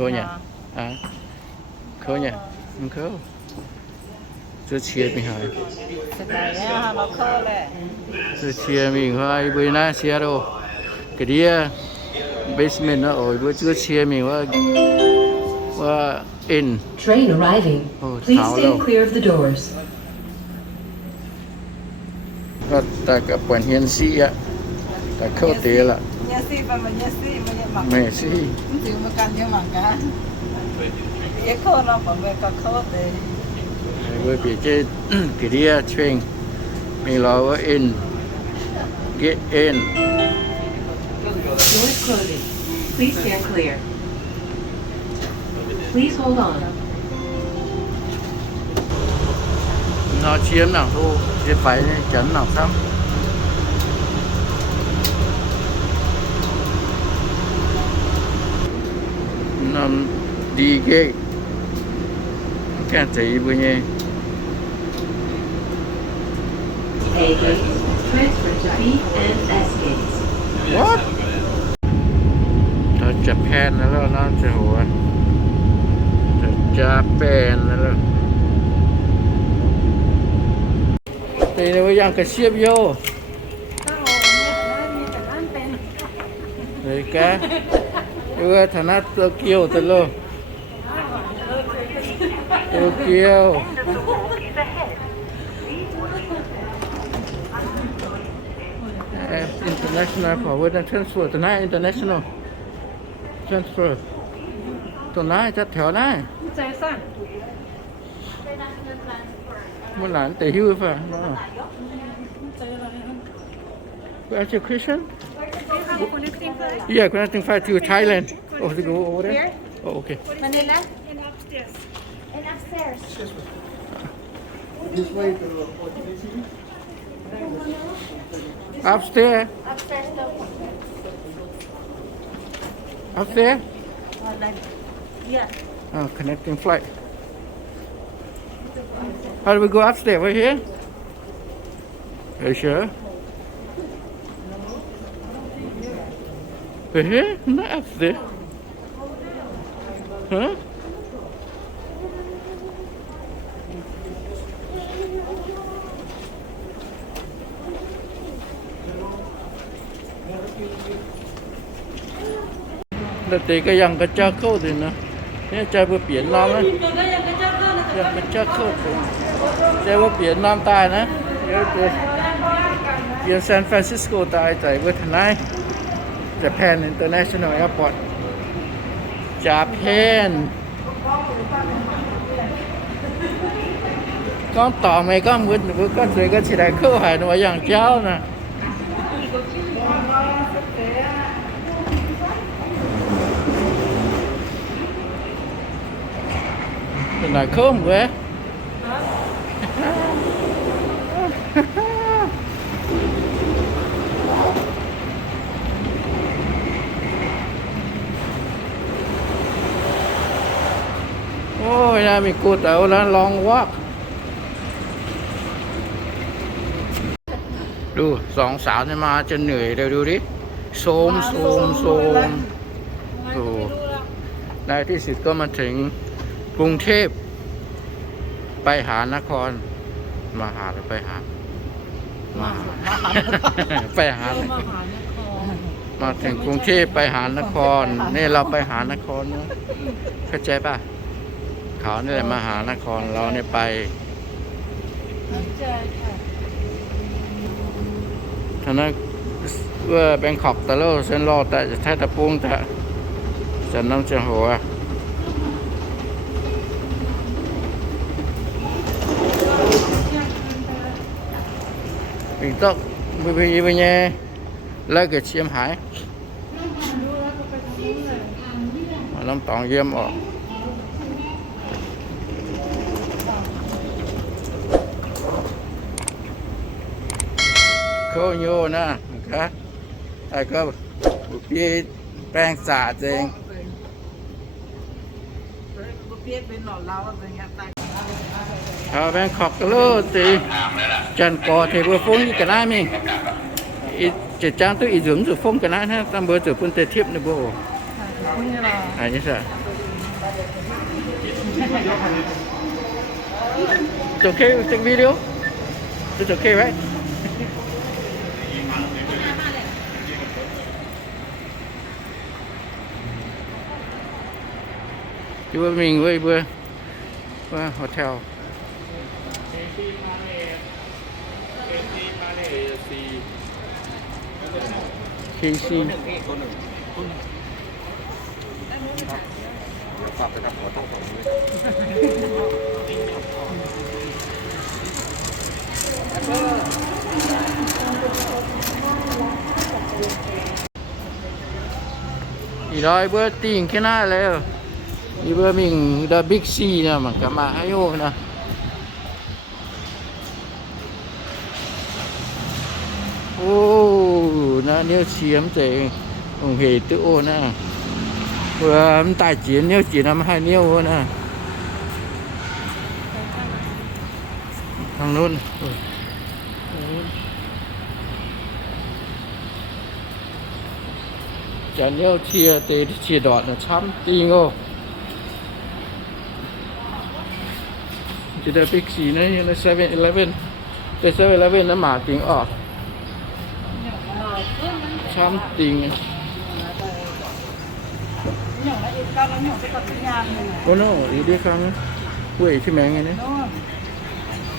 그거냐? 아, 그거냐? 응, 그거. 저 chia mình hỏi. Tôi chia mình hỏi bữa nay chia đâu Cái đĩa basement nó ở bữa trước chia mình qua qua in. Train arriving. Please stay clear of the doors. Rất khâu tế là. Nhà sĩ. 지금 간념한가? 예코나 뭔가 커대. với bị cái cái đĩa chuyên mình lo vô in get in Door closing. Please stand clear. Please hold on. Nó chiếm nào thu, chiếm phải chấn nào xong. nó đi cái cái gì bây giờ A gates. Transfer to B and S gates. what ถ้าจะแพนแล้วน่าจะหัวจะจะเป็นแล้วตีนี่ว่ายังกระเชียบโย ถ้าเราไม่ได้มีแต่นั่นเป็น เลยแก เออฐานะโตเกียวตะโลโตเกียว Uh, international forward and transfer ตัวไหน international transfer ตัวไหนจะแถวไหนใจสั่นมันหลานแต่หิวป่ะเนาะ Where's your Christian? Yeah, connecting flight to Thailand. Oh, to go over there? Here? Oh, okay. Manila? And upstairs. And upstairs. Upstairs, Upstairs upstairs. Yeah. Oh, connecting flight. How do we go upstairs? Right here? Are you sure? Right here? Not upstairs. Huh? Đợt cái dòng cái cha câu thì nó Nếu cha vừa biển Nam á Dòng cái cha câu thì Cha vừa biển Nam tài nữa Nhớ San Francisco tài tại vừa thần này Japan International Airport Japan ก็ต่อไม่ก็มืดมืดก็สวยก็สีได้เข้าหายหน่วยอย่างเจ้านะเป็นไรเข้าเว้ ôi là mình cụt ở là long quá ดูสองสาวเนี่ยมาจะเหนื่อยเดี๋ยวดูดิโซมโซมโซมโอ้ในที่สุดก็มาถึงกรุงเทพ ไปหานคร มาหาหรือไปหา มาหาไปหามหานครมาถึงกรุงเทพไปหานคร นี่เราไปหานครนะเข้าใจป่ะ เขาเนี่ยมหานครเราเนี่ยไปท่านะเว่ยเป็นขอกตะโลเส้นรอดแต่จแท้ตะปุ้งจะจะน้ำจะหัวอีกต้องไปไปไปเนี่ยแล้วเกิดเชียมหายมาล้ำตองเยี่ยมออก เป็นหล่อเราอะไรเงี้ยตายเอาแบงคอกโลตีจันกอเทเบอร์ฟงยี่กันได้มั้ยอีจะจ้างตัวอีหึงสุดฟงกันนะฮะตามเบอร์สุดพุ่นเตเทียบนะโบคุณเนี่ยเราอันนี้สิ It's okay to take video? It's okay, right? Chú ơi, mình với bữa qua hotel. KC ฝากไปกับหัวต้องผมเลย thì rồi bữa tiền cái nào lên đi bữa mình đã big C nè, mà cả mà hay ô nè. Ô nó nếu chiếm thì ông hề tự ô nè. Vừa tài chiến, nếu chỉ năm hai nhiêu nè. Thằng luôn chả nếu chia thì chia đọt là chăm tiền ô chỉ là big C nữa như là 7-Eleven cái 7-Eleven nó mà tiền ở chăm tiền หนูแล้วอีกก้อนแล้วหนูไปกดสัญญาณหนึ่ง ô nó đi đi khăn quỷ chứ mẹ nghe đấy โน่น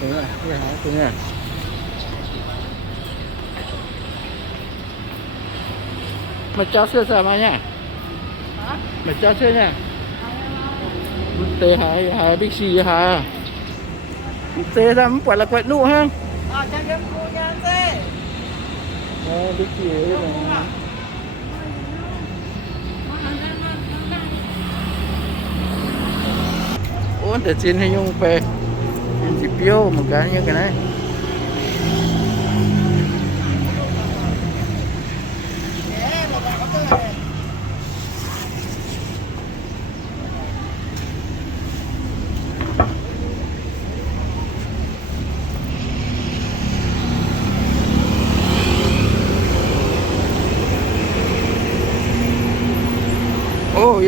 đúng rồi nghe hả đúng rồi mà cho xe sao mà nha mà cho xe nha tê hai hai big C hà Tê ra mới phải là quẹt nụ ha. Ờ, chắc em cô nhà tê. Ờ, đi kìa. Ủa, để xin hình dung về. Chỉ tiêu một cái như cái này.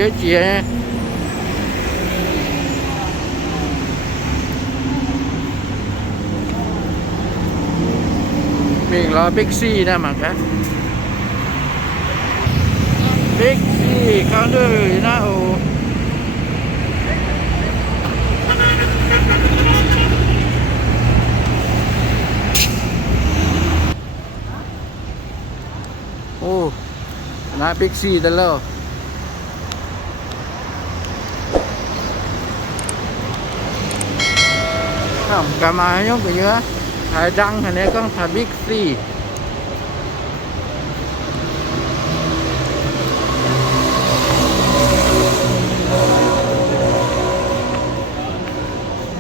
chĩa chĩa miệng là C nè mà cả. Bixi con đời nè ồ Oh, na C đó rồi. น้ำกามายกไปเยอะถ่ายดังอันนี้ก็ถ่ายบิ๊กซี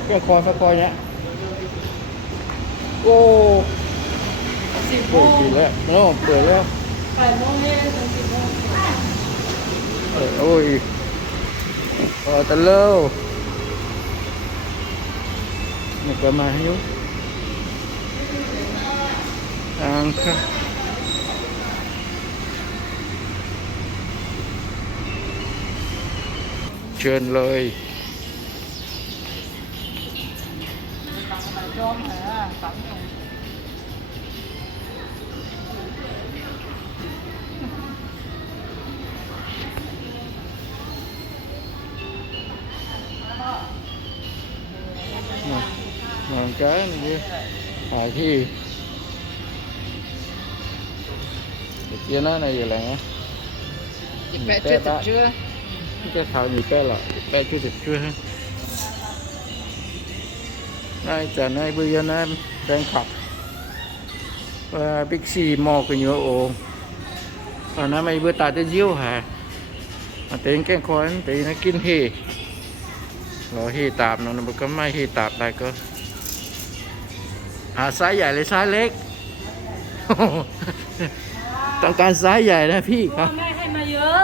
เกี่คอสกอยเนี้ยโอ้สิบโมงแล้วโอ้เปิดแล้วแปดโมงเย็นสิบโมออโอ้ยเออตะเล่า Magmamahayog. Angka. Trơn lời. Tặng là trôn hả? Tặng กันหาที่เจียนั่นอะไรอยู่แล้วมีแปะช่วยติดชื้อที่จะทำมีแปะหรอแปะช่วยติดเชื้อนายจะนายบุญยนันแรงขับว่าบิ๊กซีมอกันอยู่โอ้ตอนนั้นไม่เบื่อตาจะยิ้วฮะเต็งแกงคอนไปนักกินเฮรอเฮตามเนาะมัก็ไม่เฮตามได้ก็ tạp lại cơ à size ใหญ่เลยไซส์เล็ก ต้องการไซส์ใหญ่นะพี่ครับแม่ให้มาเยอะ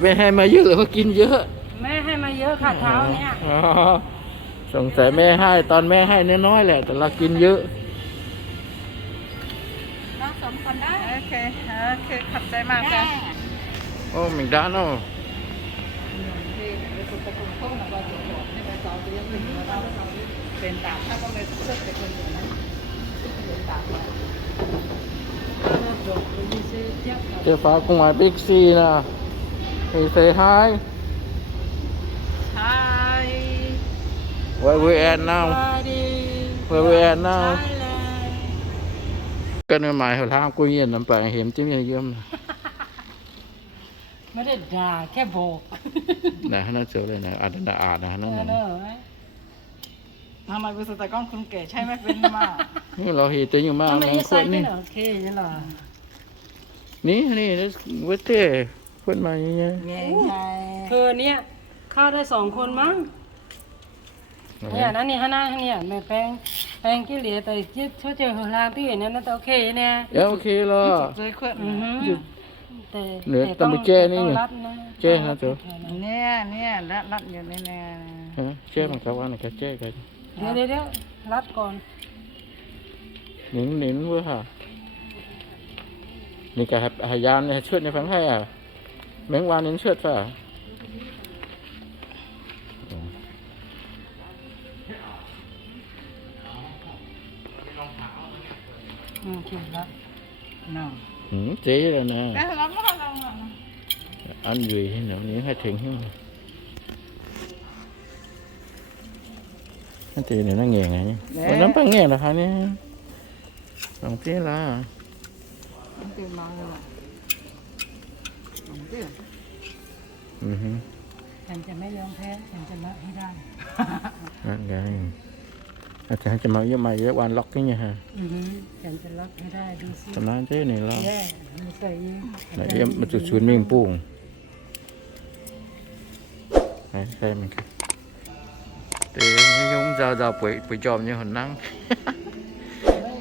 ไม่ให้มาเยอะหรือว่ากินเยอะ แม่ให้มาเยอะค่ะเท้าเนี่ยอ๋อสงสัยแม่ให้ตอนแม่ให้น้อยๆแหละ แต่เรากินเยอะน้องสมคนได้โอเคโอเคขับใจมากจ้ะโอ้เหมือนด้านโอ้ เราจะบอกในใบสาวจะยังเป็นเราเป็นตามถ้าก็ไม่เชื่อแต่คนอื่นนะเป็นตามมาจบไปยี่สิบเจ็ดเจอฟ้ากุ้งหายบิ๊กซีนะเฮ้ย say hi ใช่ where we at now where we at now ก็เนื้อหมายเขาทางกูเย็นน้ำปลาเห็มจิ้มเยี่ยมไม่ได้ด่าแค่บอกนะนั่นเจอเลยนะอาดาอาดนะนั่นเอน่ะอ ทำไมเป็นสไตล์กล้องคนแก่ใช่ไหมเป็นมานี่เราเห็นแต่อยู่มากทำไมแมงยี่คไซนน์นี่เป็นโอเคยังหรอนี่นี่เวทเต้คนมาอย่างเงี้ยไงไงเธอเนี่ยเข้าได้สองคนมั้งเนี่ยนั่นนี่ฮะนะเนี่ยแม่แป้งแป้งกี่เหลียแต่ที่ช่วยเจอหัวลางที่เห็นนั่นน่ะแต่โอเคเนี่ย เอ้ยโอเคเหรอ เลยคนอือฮึแต่เหลือต้องไปแก้นี่ต้องนี่รัดนะแก้นะเจ้าเนี่ยเนี่ยรัดรัดอยู่แน่แน่ฮะเจ๊มันกับว่านี่แกเจ๊กัน เดี๋ยวเดี๋ยวเดี๋ยวรัดก่อน หนิงหนิงเว้ยค่ะนี่ก็หายานเนี่ยเชือดในฝังให้อ่ะแมงวานนี่เชือดป่ะ อืมโอเครัด น้อง หืมเจ๊แล้วนะ แต่เราไม่ทำ anh vì thế nào những hai thiện không cái tiền này nó nghèn này Nè. mà nó bán nghèn là hai nè đồng tiền là ตื่นมาเลยว่ะตื่น ừ hứ. ฉันจะไม่ยอมแพ้ฉันจะรัดให้ได้ Đó, rồi à, thì cho mày với mày với quan lóc cái nha ha อือฮึฉันจะรัดให้ได้ดูสิ tầm nói thế này lo แย่ไม่ใส่ยิง lại em mà tụt xuống miếng buồn đấy xem mình kìa thì cái giống giờ giờ bị bị chòm như hình nắng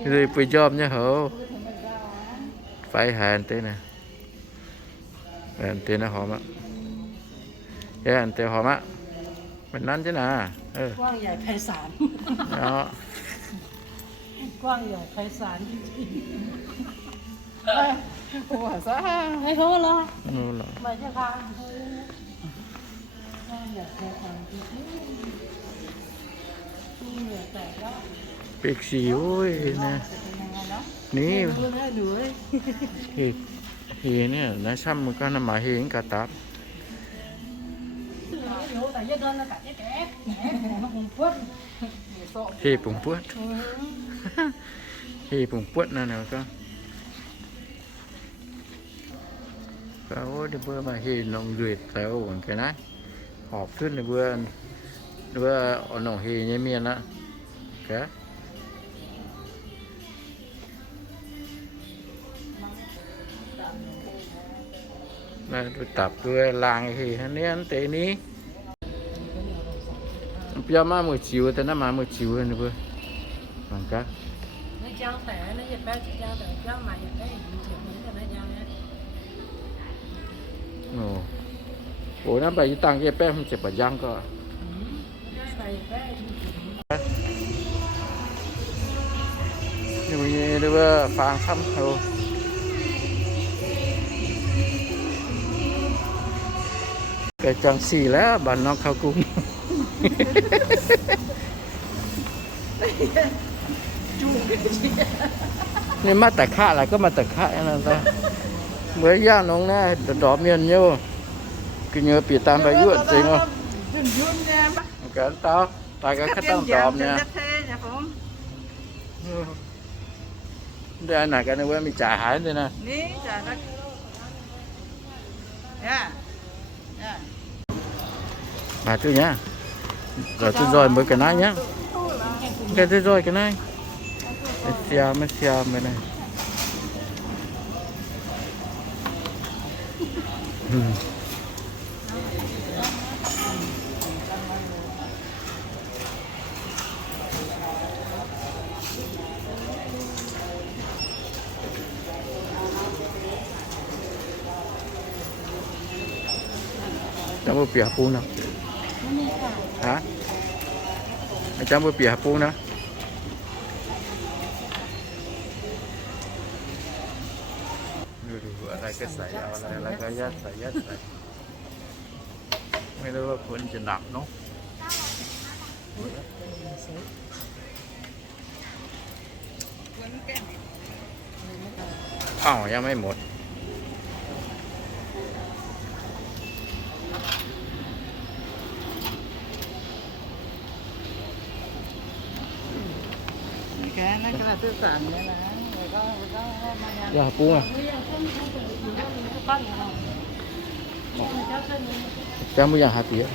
rồi bị chòm như hổ phải hàn thế nè hàn thế nó hòm á cái hàn thế hòm á mình nắn chứ nè ừ กว้างใหญ่ไพศาล đó กว้างใหญ่ไพศาลจริงหัวซะๆไม่รู้หรอ ừ, là ไม่ใช่ทาง เธอก็อยากแค่ทางที่ที่เหนือแต่ก็ việc gì ôi nè นี่พูดให้ดูเลย thì thì nè nó xăm một con mà hiền cả tạp อยู่แต่ยัดเดินแล้วกัดยัดแกะแกะมันคงพูด thì bụng puốt thì bụng puốt nè nè con Kau dia bữa mà hi nong duyệt tao bằng cái này họp ขึ้นในเบื่อเบื่อเอาหนองฮีเนี่ยเมียนนะแกมาไปตับด้วยลางไอ้ Dua onong hì như miền á, cái, Nè, tôi tập tôi làng thì hắn nè anh ní? Bây giờ mà mới chiều, tên nó mà mới chiều hơn nữa Bằng cá. Nó cho mẹ, nó dịch ba chị cho tệ, cho mẹ dịch cái gì chịu mấy cái nó cho nè Ồ. Ủa nó bà chỉ tăng cái bé không chịu bà giang cơ à? ป้งมันเจ็บปะยังก็ xài bé ดูนี่ดูว่าฟางซ้ำเอาเกิดจังสี่แล้วบ้านน้องเขากุ้งนี่มาแต่ข้าอะไรก็มาแต่ข้าอันนั้นซะเหมือนย่างน้องนะดอกเมียนโย่กินเนื้อปีตามไปยั่วจริงอะ Kể tao, tao cái khách tăng trộm nha. Đây này cái này quên mình trả hải đây nè. Ní, trả Bà tôi nhá. Rồi tôi rồi mới cái này nhá. Cái tôi rồi cái này. Xia, mấy xia mấy này. Hmm. Ừ. Cháu một bìa pu nào hả Ở trong một bìa pu nào ดูดูอะไรก็ใส่เอาอะไรอะไรก็ยัดใส่ยัดใส่ไม่รู้ว่าฝนจะหนักเนาะอ้าวยังไม่หมด นี่แค่ นั่นขนาดสื่อสารเนี่ยนะแล้วก็แล้วก็ให้มางานอย่าปูอะจำไม่อยากหาเตี๋ย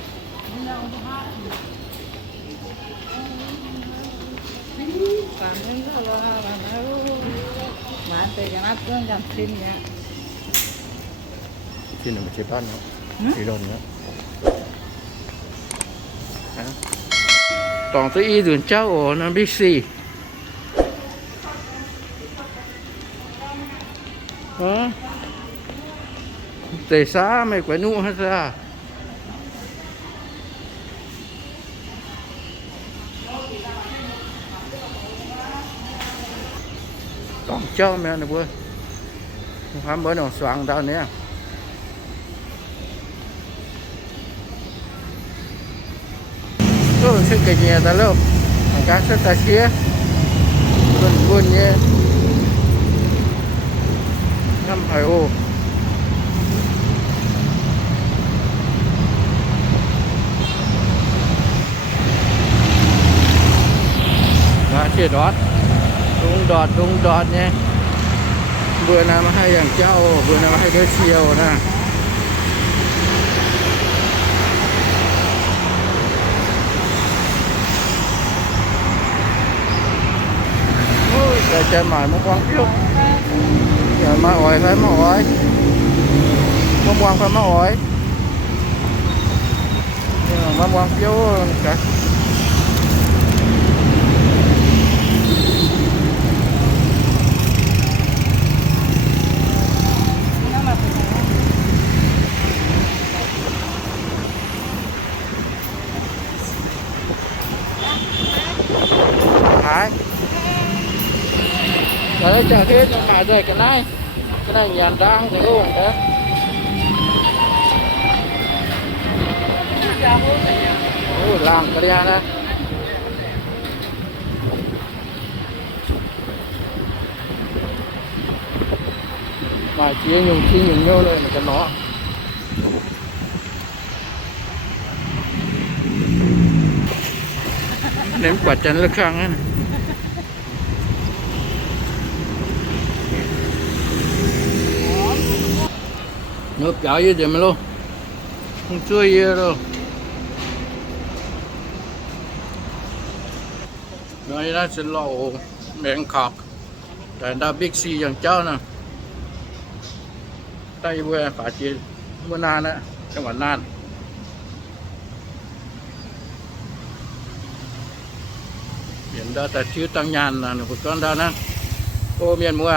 สามเงินก็ว่ามาแล้วมาเตะกันนัดเรื่องจำสิ้นเนี่ยที่หนึ่งไม่ใช่บ้านเนาะที่โดนเนาะฮะตองตัวอีดื่นเจ้าโอนะบิ๊กซีฮะเตะซ้าไม่กว่านู้ฮะ đó tề xá mày quẻ nụ hết ra còn cho mẹ này bữa không bữa nào soạn tao nữa tôi sẽ kể nhà ta luôn. Cá sẽ ta xía. Buồn buồn nha hải ô. Đó, chưa đọt. Đúng đọt đúng đọt nhé. Bữa nào hai thằng cháu bữa nào hai đôi chiều nè. Để chơi mời một con trước Thoải mái, thoải mái Mong phải thoải mái Mong quan phiếu cả Đấy, chờ thêm hết, mà rời cái này cái này nhà đang thì có hoàn khác Ủa, làm cái ra đó mà chia nhiều chi nhiều nhiều lên là cho nó. Ném quả chanh là khăng ấy này. นื้อ表一点没喽，弄作业喽。น้อยนะฉันรอแมงคอกแต่ดาบิ๊กซีอย่างเจ้านะไต้เว้ยฝาจีเมื่อนานนะจังหวัดน่านเห็นได้แต่ชื่อตั้งยานนะหนูก็ได้นะโอเมียนมัว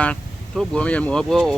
ทุบบัวเมียนมัวบัวโอ